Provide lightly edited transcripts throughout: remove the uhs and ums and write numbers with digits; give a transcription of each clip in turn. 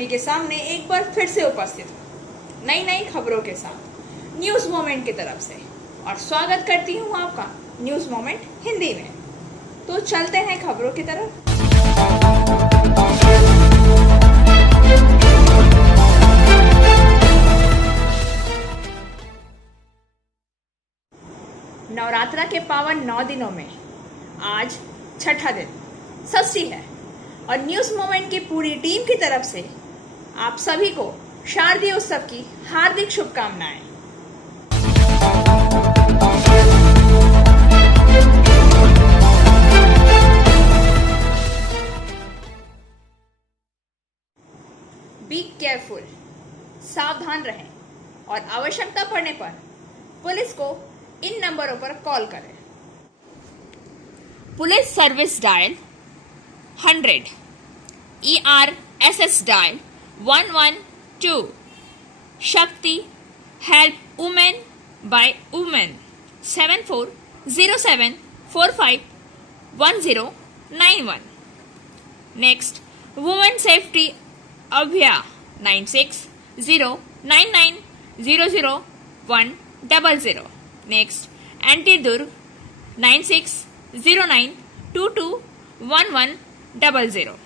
सभी के सामने एक बार फिर से उपस्थित हूँ नई नई खबरों के साथ न्यूज़ मोमेंट की तरफ से, और स्वागत करती हूँ आपका न्यूज़ मोमेंट हिंदी में। तो चलते हैं खबरों की तरफ। नवरात्रा के पावन 9 दिनों में आज छठा दिन षष्ठी है, और न्यूज़ मोमेंट की पूरी टीम की तरफ से आप सभी को शारदीय उत्सव की हार्दिक शुभकामनाएं। बी केयरफुल, सावधान रहें और आवश्यकता पड़ने पर पुलिस को इन नंबरों पर कॉल करें। Police service dial 100, ERSS dial 112, Shakti help women by women 7407451091। Next women safety Abhaya 9609900100। Next anti drug 9609221100।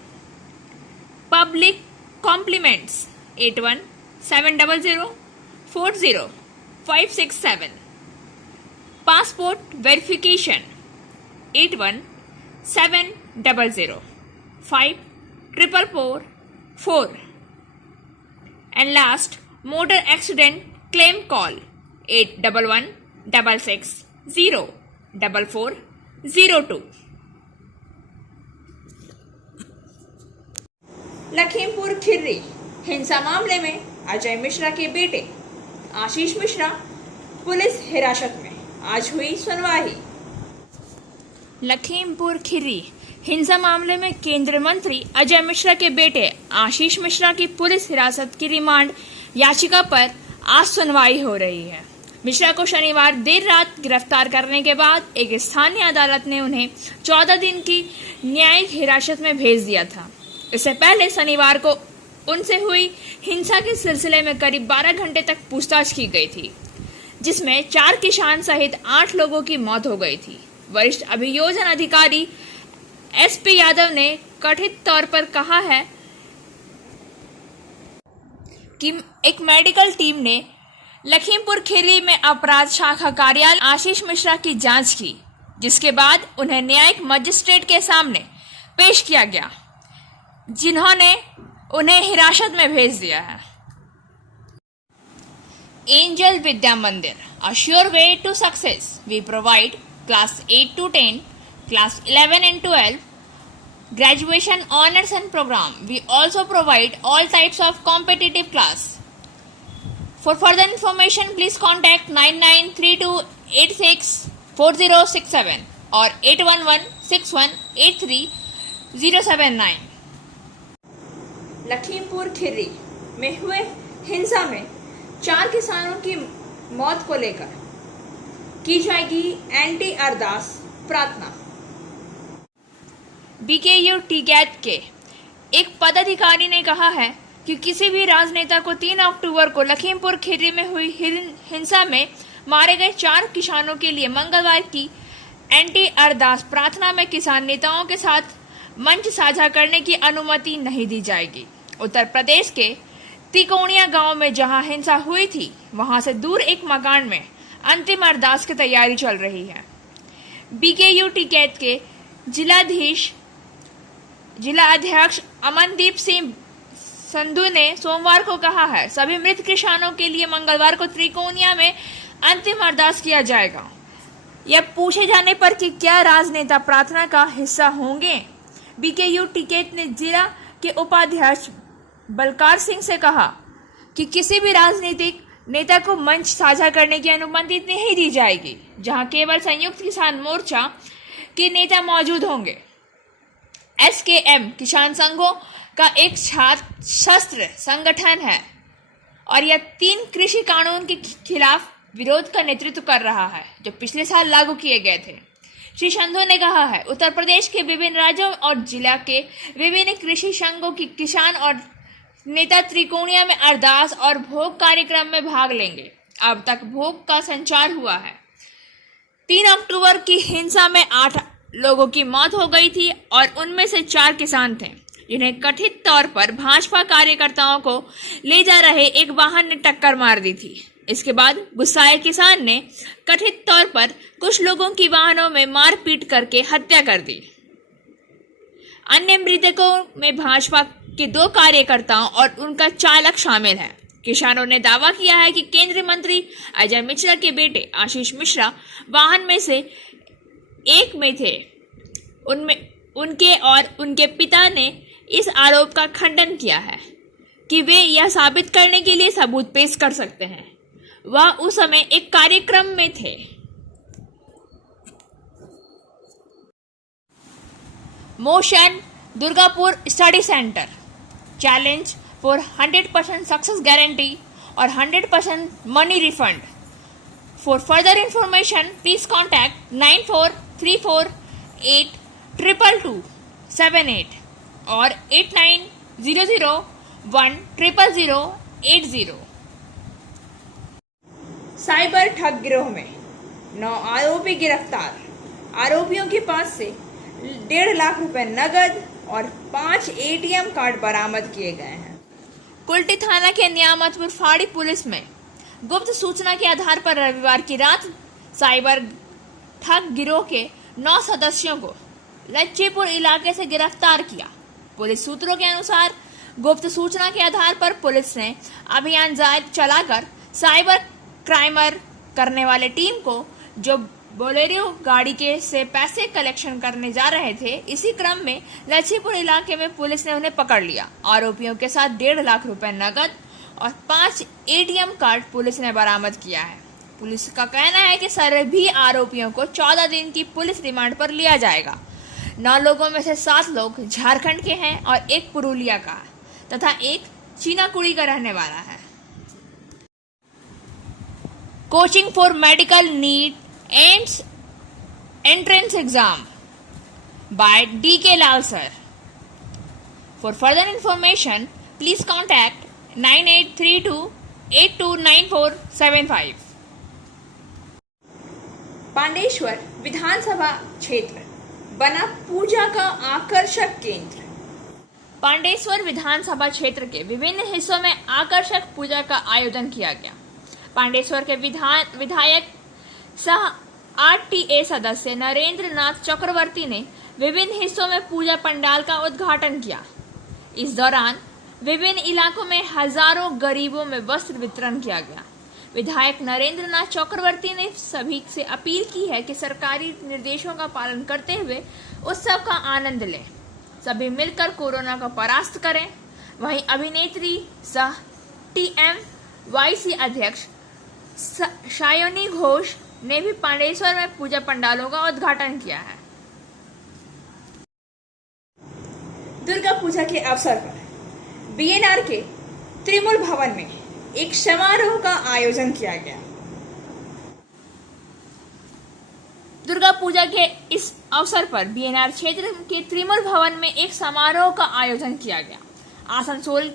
Public compliments 8170040567। Passport verification 8170054444। And last motor accident claim call 8166604402। Lakhimpur Kheri हिंसा मामले में अजय मिश्रा के बेटे आशीष मिश्रा पुलिस हिरासत में, आज हुई सुनवाई। लखीमपुर खिर्री हिंसा मामले में केंद्रीय मंत्री अजय मिश्रा के बेटे आशीष मिश्रा की पुलिस हिरासत की रिमांड याचिका पर आज सुनवाई हो रही है। मिश्रा को शनिवार देर रात गिरफ्तार करने के बाद एक स्थानीय अदालत ने उन्हें 14 दिन की न्यायिक हिरासत में भेज दिया था। इससे पहले शनिवार को उनसे हुई हिंसा के सिलसिले में करीब 12 घंटे तक पूछताछ की गई थी, जिसमें 4 किसान सहित 8 लोगों की मौत हो गई थी। वरिष्ठ अभियोजन अधिकारी SP यादव ने कथित तौर पर कहा है कि एक मेडिकल टीम ने लखीमपुर खीरी में अपराध शाखा कार्यालय आशीष मिश्रा की जांच की, जिसके बाद उन्हें न्यायिक मजिस्ट्रेट के सामने पेश किया गया, जिन्होंने उन्हें हिरासत में भेज दिया है। एंजल विद्या मंदिर, a sure way to success. We provide class 8 to 10, class 11 and 12, graduation honors and program. We also provide all types of competitive class. For further information, please contact 9932864067 or 8116183079। Lakhimpur खिर्री में हुए हिंसा में 4 किसानों की मौत को लेकर की जाएगी एंटी अरदास प्रार्थना। BKU टीकैट के एक पदाधिकारी ने कहा है कि किसी भी राजनेता को 3 अक्टूबर को लखीमपुर खिर्री में हुई हिंसा में मारे गए 4 किसानों के लिए मंगलवार की एंटी अरदास प्रार्थना में किसान नेताओं के साथ मंच साझा करने की अनुमति नहीं दी जाएगी। उत्तर प्रदेश के तिकोनिया गांव में जहां हिंसा हुई थी, वहां से दूर एक मकान में अंतिम अरदास की तैयारी चल रही है। BKU टिकैत के जिला अध्यक्ष अमनदीप सिंह संधू ने सोमवार को कहा है, सभी मृत किसानों के लिए मंगलवार को त्रिकोणिया में अंतिम अरदास किया जाएगा। यह पूछे जाने पर कि क्या राजनेता प्रार्थना का हिस्सा होंगे, BKU टिकैत ने जिला के उपाध्यक्ष बलकार सिंह से कहा कि किसी भी राजनीतिक नेता को मंच साझा करने की अनुमति नहीं दी जाएगी, जहां केवल संयुक्त किसान मोर्चा के नेता मौजूद होंगे। SKM किसान संघों का एक सशस्त्र संगठन है और यह 3 कृषि कानून के खिलाफ विरोध का नेतृत्व कर रहा है, जो पिछले साल लागू किए गए थे। श्री संधू ने कहा है, उत्तर प्रदेश के विभिन्न राज्यों और जिला के विभिन्न कृषि संघों की किसान और नेता त्रिकोणिया में अरदास और भोग कार्यक्रम में भाग लेंगे। अब तक भोग का संचार हुआ है। 3 अक्टूबर की हिंसा में 8 लोगों की मौत हो गई थी और उनमें से 4 किसान थे, जिन्हें कथित तौर पर भाजपा कार्यकर्ताओं को ले जा रहे एक वाहन ने टक्कर मार दी थी। इसके बाद गुस्साए किसान ने कथित तौर पर कुछ लोगों की वाहनों में मारपीट करके हत्या कर दी। अन्य मृतकों में भाजपा के 2 कार्यकर्ताओं और उनका चालक शामिल है। किसानों ने दावा किया है कि केंद्रीय मंत्री अजय मिश्रा के बेटे आशीष मिश्रा वाहन में से एक में थे। उनके और उनके पिता ने इस आरोप का खंडन किया है कि वे यह साबित करने के लिए सबूत पेश कर सकते हैं वह उस समय एक कार्यक्रम में थे। Motion Durgapur study centre challenge for 100% success guarantee और 100% money refund. For further information please contact 9434822278 और 8900100080। साइबर ठग गिरोह में 9 आरोपी गिरफ्तार। आरोपियों के पास से 1.5 लाख रुपए नगद और 5 ATM कार्ड बरामद किए गए हैं। कुल्टी थाना के नियामतपुर फाड़ी पुलिस में गुप्त सूचना के आधार पर रविवार की रात साइबर ठग गिरोह के 9 सदस्यों को लच्छीपुर इलाके से गिरफ्तार किया। पुलिस सूत्रों के अनुसार गुप्त सूचना के आधार पर पुलिस ने अभियान चलाकर साइबर क्राइमर करने वाले टीम को, जो बोलेरो गाड़ी के से पैसे कलेक्शन करने जा रहे थे, इसी क्रम में लच्छीपुर इलाके में पुलिस ने उन्हें पकड़ लिया। आरोपियों के साथ 1.5 लाख रुपए नगद और 5 ATM कार्ड पुलिस ने बरामद किया है। पुलिस का कहना है कि सभी आरोपियों को 14 दिन की पुलिस रिमांड पर लिया जाएगा। 9 लोगों में से 7 लोग झारखंड के हैं और 1 पुरुलिया का तथा 1 चीनाकुड़ी का रहने वाला है। Coaching for medical NEET and entrance exam by D.K. Lal sir. For further information, please contact 9832829475. Pandeshwar विधानसभा क्षेत्र बना पूजा का आकर्षक केंद्र। पांडेश्वर विधानसभा क्षेत्र के विभिन्न हिस्सों में आकर्षक पूजा का आयोजन किया गया। पांडेश्वर के विधायक सह RTA सदस्य नरेंद्र नाथ चक्रवर्ती ने विभिन्न हिस्सों में पूजा पंडाल का उद्घाटन किया। इस दौरान विभिन्न इलाकों में हजारों गरीबों में वस्त्र वितरण किया गया। विधायक नरेंद्र नाथ चक्रवर्ती ने सभी से अपील की है कि सरकारी निर्देशों का पालन करते हुए उत्सव का आनंद लें। सभी मिलकर कोरोना को परास्त करें। वहीं अभिनेत्री सह TMYC अध्यक्ष सायोनी घोष ने भी पांडेश्वर में पूजा पंडालों का उद्घाटन किया है। दुर्गा पूजा के अवसर पर BNR के त्रिमूल भवन में एक समारोह का आयोजन किया गया। दुर्गा पूजा के इस अवसर पर BNR क्षेत्र के त्रिमूल भवन में एक समारोह का आयोजन किया गया। आसनसोल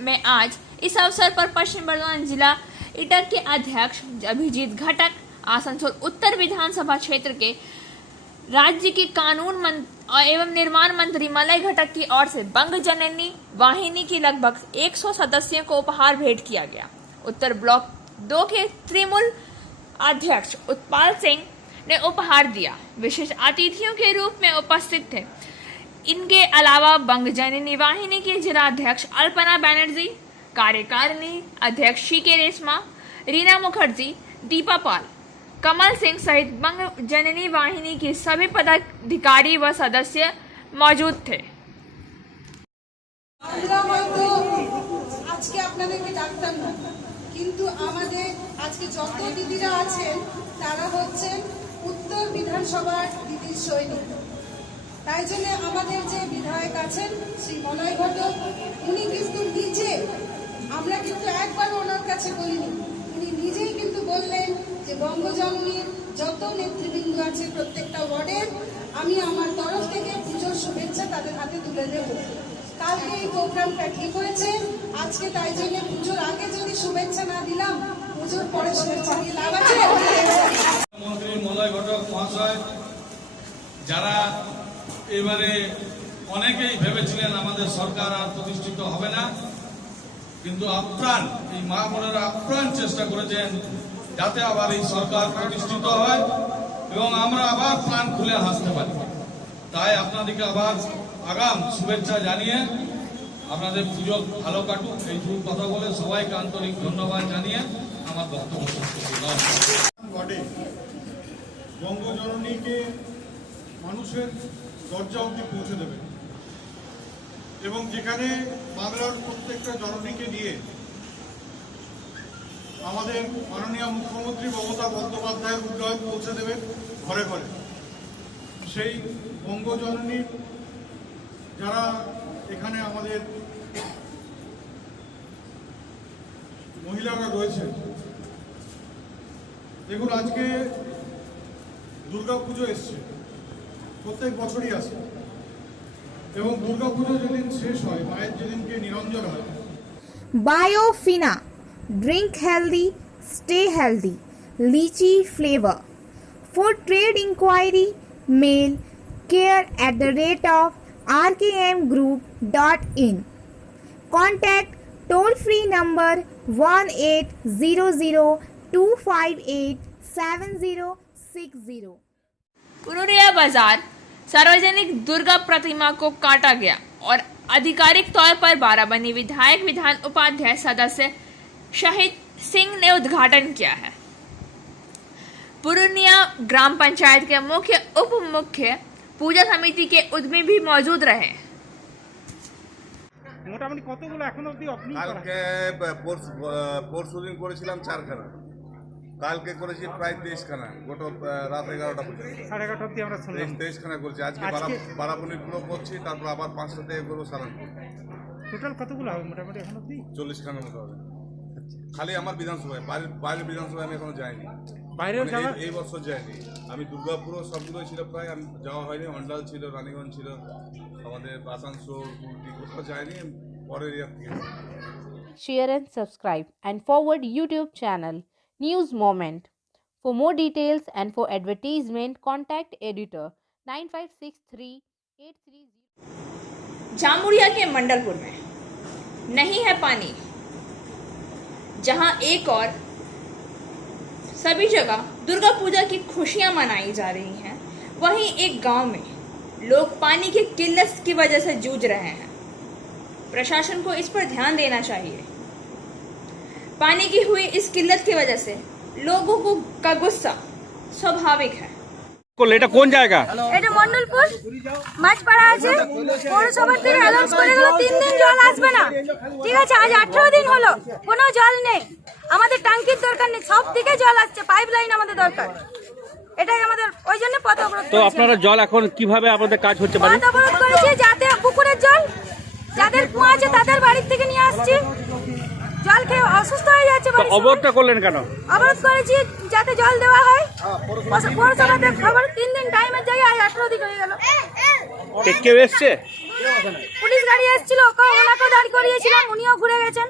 में आज इस अवसर पर पश्चिम बर्धमान जिला इटक के अध्यक्ष अभिजीत घटक, आसनसोल उत्तर विधानसभा क्षेत्र के राज्य के कानून एवं निर्माण मंत्री मलय घटक की ओर से बंग जननी वाहिनी की लगभग 100 सदस्यों को उपहार भेंट किया गया। उत्तर ब्लॉक 2 के त्रिमूल अध्यक्ष उत्पाल सिंह ने उपहार दिया। विशेष अतिथियों के रूप में उपस्थित थे इनके अलावा बंग जननी वाहिनी के जिला अध्यक्ष अल्पना बैनर्जी, कार्यकारिणी अध्यक्ष CK रेशमा, रीना मुखर्जी, दीपा पाल, कमल सिंह सहित बंग जननी वाहिनी के सभी पदाधिकारी व सदस्य मौजूद थे। আমরা হয়তো আজকে আপনাদেরকে ডাকতাম না, কিন্তু আমাদের আজকে যত দিদিরা আছেন তারা হচ্ছেন উত্তর বিধানসভার দিদির সৈনিক। তাই জন্য আমাদের যে বিধায়ক আছেন শ্রী মলয় ঘটক, উনি কিন্তু নিজে, আমরা কিন্তু একবার ওনার কাছে বলিনি, উনি নিজেই কিন্তু বললেন যে বঙ্গজননীর যত নেতৃবৃন্দ আছে প্রত্যেকটা ওয়ার্ডের আমি আমার তরফ থেকে পুজোর শুভেচ্ছা তাদের হাতে তুলে দেব। কালকে এই প্রোগ্রামটা ঠিক হয়েছে। আজকে তাই জন্য পুজোর আগে যদি শুভেচ্ছা না দিলাম, পুজোর পরে শুভেচ্ছা দিয়ে লাভ আছে? মন্ত্রী মলয় ঘটক মহাশয়, যারা এবারে অনেকেই ভেবেছিলেন আমাদের সরকার আর প্রতিষ্ঠিত হবে না, কিন্তু আপ্রাণ এই মা বোনেরা আপ্রাণ চেষ্টা করেছেন যাতে আবার এই সরকার প্রতিষ্ঠিত হয় এবং আমরা আবার প্রাণ খুলে হাসতে পারি। তাই আপনাদেরকে আবার আগাম শুভেচ্ছা জানিয়ে আপনাদের পুজো ভালো কাটুক এইটুকু কথা বলে সবাইকে আন্তরিক ধন্যবাদ জানিয়ে আমার বক্তব্য শেষ করছি। ঘটে বঙ্গজননীকে মানুষের দরজা অবধি পৌঁছে দেবে এবং যেখানে বাংলার প্রত্যেকটা জননীকে নিয়ে আমাদের মাননীয় মুখ্যমন্ত্রী মমতা বন্দ্যোপাধ্যায়ের উন্নয়ন পৌঁছে দেবে ঘরে ঘরে, সেই বঙ্গজননীর যারা এখানে আমাদের মহিলারা রয়েছে, দেখুন আজকে দুর্গাপুজো এসছে, প্রত্যেক বছরই আসে এবং দুর্গাপুজো যেদিন শেষ হয়, মায়ের যেদিনকে নিরঞ্জন হয়, Biofina, drink healthy, stay healthy, lychee flavor. For trade inquiry, mail care@rkmgroup.in. Contact toll free number 1800-258-7060. Purulia बाजार सार्वजनिक दुर्गा प्रतिमा को काटा गया और आधिकारिक तौर पर बाराबनी विधायक विधान उपाध्याय सदस्य शहीद सिंह ने उद्घाटन किया है। पुरुलिया ग्राम पंचायत के मुख्य उप मुख्य पूजा समिति के उद्यमी भी मौजूद रहे। মোটামুটি কতগুলো এখন অবধি ওপেনিং করা কালকে পরশুদিন করেছিলাম 4খানা, কালকে করেছি প্রায় 23খানা, গোটা রাত 11টা পর্যন্ত 11:30 অবধি আমরা শুনলাম। 23খানা করেছি। আজকে বারাবণীর পুরো করছি, তারপর আবার 5টা থেকে করবো সারানপুর। টোটাল কতগুলো হবে মোটামুটি এখন অবধি? 40খানার মতো হবে খালি আমার বিধানসভায়। বাইরের বিধানসভায় আমি এখনো যাইনি, বাইরেও যাওয়া এই বছর যাইনি। আমি দুর্গাপুরও সবগুলোই ছিল প্রায়, আমি যাওয়া হয়নি। অন্ডাল ছিল, রানীগঞ্জ ছিল, আমাদের আসানসোল, গুলটি, কোথাও যাইনি। পরের ইয়ার থেকে share and subscribe and forward YouTube channel News Moment. For more details and for advertisement, contact editor 956383. Jamuria के मंडलपुर में नहीं है पानी, जहां एक और सभी जगह दुर्गा पूजा की खुशियां मनाई जा रही हैं, वहीं एक गांव में लोग पानी की किल्लत की वजह से जूझ रहे हैं। प्रशासन को इस पर ध्यान देना चाहिए। पानी की हुई इस किल्लत की वजह से लोगों का गुस्सा स्वाभाविक है। করলে এটা কোন জায়গা? এটা মন্ডলপুর মাছপাড়া আছে। পৌরসভা থেকে অ্যানাউন্স করে গেল 3 দিন জল আসবে না। ঠিক আছে, আজ 18 দিন হলো কোনো জল নেই। আমাদের ট্যাঙ্কির দরকার নেই, সব দিকে জল আসছে, পাইপ লাইন আমাদের দরকার। এটাই আমাদের, ওই জন্য পথ অবরোধ। তো আপনারা জল এখন কিভাবে আপনাদের কাজ হচ্ছে বাড়ি? পথ অবরোধ করেছি যাতে পুকুরের জল যাদের কুয়া আছে তাদের বাড়ির থেকে নিয়ে আসছি। জল খেয়ে অসুস্থ হয়ে যাচ্ছে। অবরোধটা করলেন কেন? অবরোধ করেছি যাতে জল দেওয়া হয়। পৌরসভাতে খবর 3 দিন টাইমের জায়গায় আজ 18 দিন হয়ে গেল। কেউ এসছে? পুলিশ গাড়ি এসেছিল, ওনাকেও দাঁড় করিয়েছিলাম, উনিও ঘুরে গেছেন।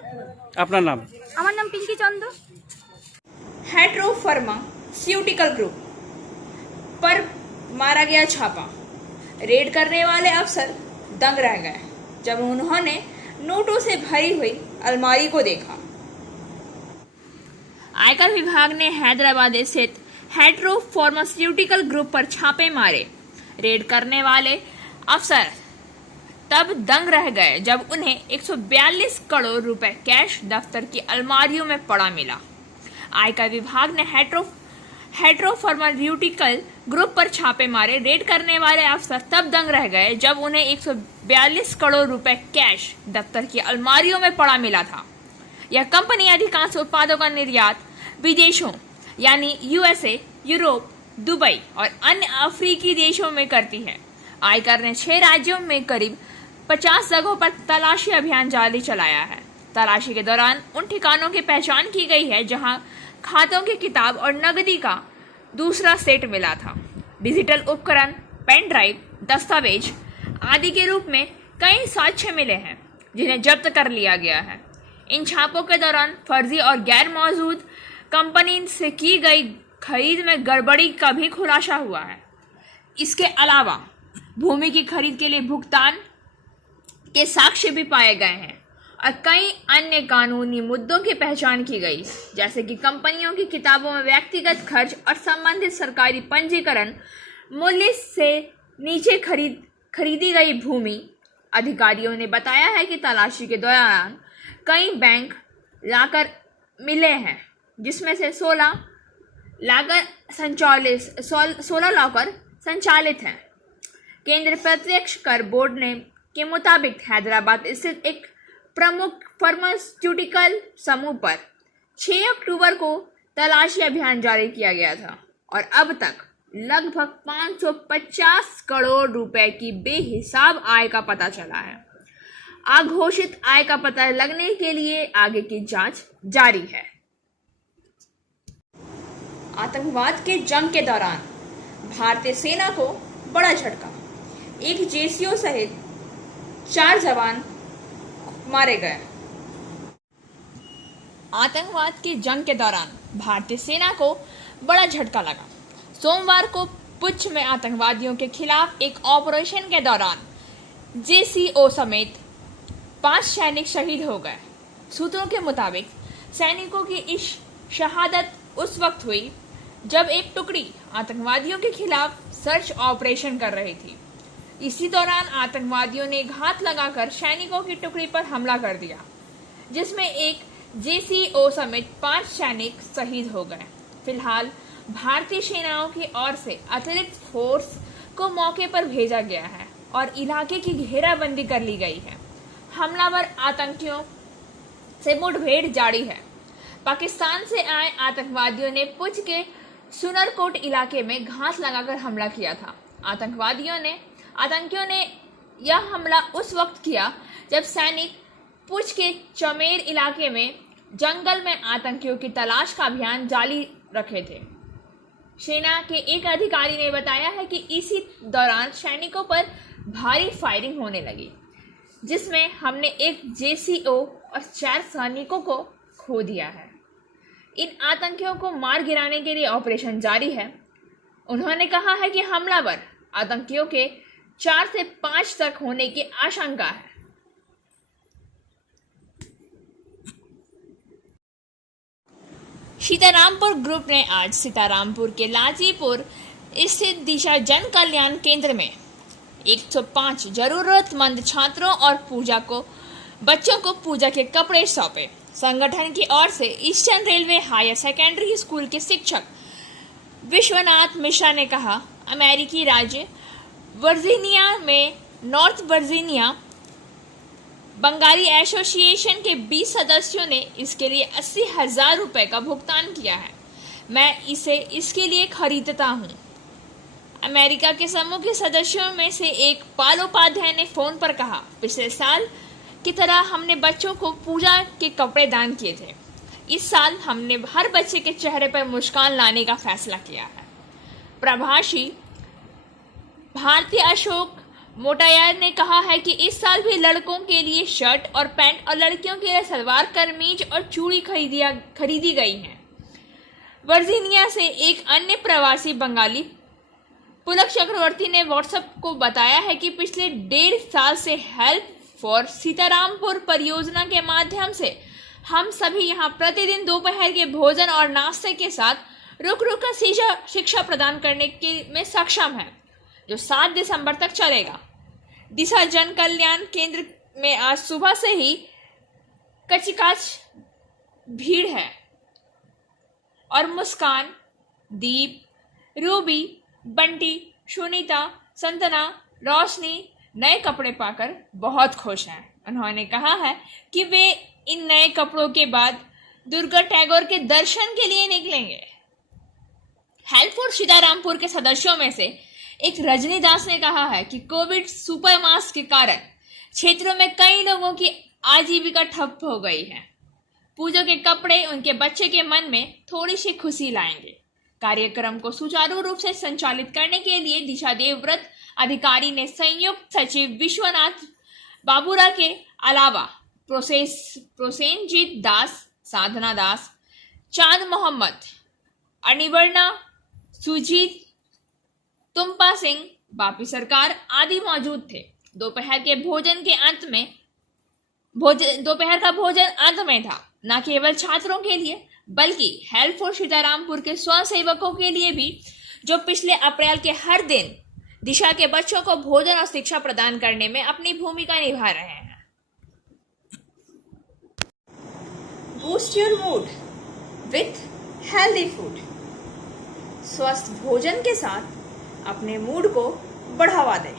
আপনার নাম? আমার নাম পিঙ্কি চন্দ্র। हेट्रो फार्मास्यूटिकल ग्रुप पर मारा गया छापा। रेड करने वाले अफसर दंग रह गए जब उन्होंने नोटों से भरी हुई अलमारी को देखा। आयकर विभाग ने हैदराबाद स्थित हेट्रो फार्मास्यूटिकल ग्रुप पर छापे मारे। रेड करने वाले अफसर तब दंग रह गए जब उन्हें 142 करोड़ रुपए कैश दफ्तर की अलमारियों में पड़ा मिला। आयकर विभाग ने हेट्रो फार्मास्यूटिकल ग्रुप पर छापे मारे। रेड करने वाले अफसर तब दंग रह गए जब उन्हें 142 करोड़ रुपए कैश दफ्तर की अलमारियों में पड़ा मिला था। यह कंपनी अधिकांश उत्पादों का निर्यात विदेशों यानी यूएसए, यूरोप, दुबई और अन्य अफ्रीकी देशों में करती है। आयकर ने 6 राज्यों में करीब 50 जगहों पर तलाशी अभियान जारी चलाया है। तलाशी के दौरान उन ठिकानों की पहचान की गई है जहां खातों की किताब और नकदी का दूसरा सेट मिला था। डिजिटल उपकरण, पेन ड्राइव, दस्तावेज आदि के रूप में कई साक्ष्य मिले हैं जिन्हें जब्त कर लिया गया है। इन छापों के दौरान फर्जी और गैर मौजूद कंपनी से की गई खरीद में गड़बड़ी का भी खुलासा हुआ है। इसके अलावा भूमि की खरीद के लिए भुगतान के साक्ष्य भी पाए गए हैं और कई अन्य कानूनी मुद्दों की पहचान की गई, जैसे कि कंपनियों की किताबों में व्यक्तिगत खर्च और संबंधित सरकारी पंजीकरण मूल्य से नीचे खरीदी गई भूमि। अधिकारियों ने बताया है कि तलाशी के दौरान कई बैंक लाकर मिले हैं, जिसमें से 16 लॉकर संचालित हैं। केंद्रीय प्रत्यक्ष कर बोर्ड के मुताबिक हैदराबाद स्थित एक प्रमुख फार्मास्यूटिकल समूह पर 6 अक्टूबर को तलाशी अभियान जारी किया गया था और अब तक लगभग 550 करोड़ रुपए की बेहिसाब आय का पता चला है। अघोषित आय का पता लगने के लिए आगे की जांच जारी है। आतंकवाद के जंग के दौरान भारतीय सेना को बड़ा झटका, एक जेसीओ सहित 4 जवान मारे गए। आतंकवाद की जंग के दौरान भारतीय सेना को बड़ा झटका लगा। सोमवार को पुंछ में आतंकवादियों के खिलाफ एक ऑपरेशन के दौरान जेसीओ समेत 5 सैनिक शहीद हो गए। सूत्रों के मुताबिक सैनिकों की इस शहादत उस वक्त हुई जब एक टुकड़ी आतंकवादियों के खिलाफ सर्च ऑपरेशन कर रही थी। इसी दौरान आतंकवादियों ने घात लगाकर सैनिकों की टुकड़ी पर हमला कर दिया, जिसमें एक जेसीओ समेत 5 सैनिक शहीद हो गए। फिलहाल भारतीय सेनाओं की ओर से अतिरिक्त फोर्स को मौके पर भेजा गया है और इलाके की घेराबंदी कर ली गई है। हमलावर आतंकियों से मुठभेड़ जारी है। पाकिस्तान से आए आतंकवादियों ने पुंछ के सुनरकोट इलाके में घात लगाकर हमला किया था। आतंकियों ने यह हमला उस वक्त किया जब सैनिक पुंछ के चमेर इलाके में जंगल में आतंकियों की तलाश का अभियान जारी रखे थे। सेना के एक अधिकारी ने बताया है कि इसी दौरान सैनिकों पर भारी फायरिंग होने लगी, जिसमें हमने एक जेसीओ और 4 सैनिकों को खो दिया है। इन आतंकियों को मार गिराने के लिए ऑपरेशन जारी है। उन्होंने कहा है कि हमलावर आतंकियों के 4 से 5 तक होने की आशंका है। सीतारामपुर ग्रुप ने आज सीतारामपुर के लाजीपुर स्थित दिशा जन कल्याण केंद्र में 105 जरूरतमंद छात्रों और बच्चों को पूजा के कपड़े सौंपे। संगठन की ओर से Eastern Railway Higher Secondary School के शिक्षक विश्वनाथ मिश्रा ने कहा, अमेरिकी राज्य वर्जीनिया में नॉर्थ वर्जीनिया बंगाली एसोसिएशन के 20 सदस्यों ने इसके लिए 80,000 रुपए का भुगतान किया है। मैं इसे इसके लिए खरीदता हूँ। अमेरिका के समूह के सदस्यों में से एक पाल उपाध्याय ने फोन पर कहा, पिछले साल की तरह हमने बच्चों को पूजा के कपड़े दान किए थे। इस साल हमने हर बच्चे के चेहरे पर मुस्कान लाने का फैसला किया है। प्रभाषी भारतीय अशोक मोटायार ने कहा है कि इस साल भी लड़कों के लिए शर्ट और पैंट और लड़कियों के लिए सलवार कमीज और चूड़ी खरीदी गई हैं। वर्जीनिया से एक अन्य प्रवासी बंगाली पुलक चक्रवर्ती ने व्हाट्सएप को बताया है कि पिछले 1.5 साल से हेल्प फॉर सीतारामपुर परियोजना के माध्यम से हम सभी यहाँ प्रतिदिन दोपहर के भोजन और नाश्ते के साथ रुक कर शिक्षा प्रदान करने में सक्षम है, जो 7 दिसंबर तक चलेगा। दिशा जन कल्याण केंद्र में आज सुबह से ही कचिकाच भीड़ है और मुस्कान, दीप, रूबी, बंटी, सुनीता, संतना, रोशनी नए कपड़े पाकर बहुत खुश हैं। उन्होंने कहा है कि वे इन नए कपड़ों के बाद दुर्गा टैगोर के दर्शन के लिए निकलेंगे। हेल्प फॉर सीतारामपुर के सदस्यों में से एक रजनी दास ने कहा है कि कोविड सुपर मास्क के कारण क्षेत्रों में कई लोगों की आजीविका ठप हो गई है। पूजा के कपड़े उनके बच्चे के मन में थोड़ी सी खुशी लाएंगे। कार्यक्रम को सुचारू रूप से संचालित करने के लिए दिशा देवव्रत अधिकारी ने संयुक्त सचिव विश्वनाथ बाबूरा के अलावा प्रोसेनजीत दास, साधना दास, चांद मोहम्मद, अनिवर्णा, सुजीत, तुम्पा सिंह, बापी सरकार आदि मौजूद थे। दोपहर का भोजन अंत में था, न केवल छात्रों के लिए बल्कि हेल्प फॉर सीतारामपुर के स्वयं सेवकों के लिए भी, जो पिछले अप्रैल के हर दिन दिशा के बच्चों को भोजन और शिक्षा प्रदान करने में अपनी भूमिका निभा रहे हैं। Boost your mood with healthy food. स्वस्थ भोजन के साथ अपने मूड को बढ़ावा दें।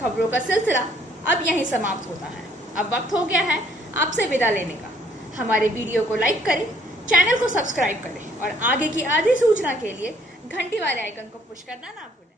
खबरों का सिलसिला अब यहीं समाप्त होता है। अब वक्त हो गया है आपसे विदा लेने का। हमारे वीडियो को लाइक करें, चैनल को सब्सक्राइब करें और आगे की आधी सूचना के लिए घंटी वाले आइकन को पुश करना ना भूलें।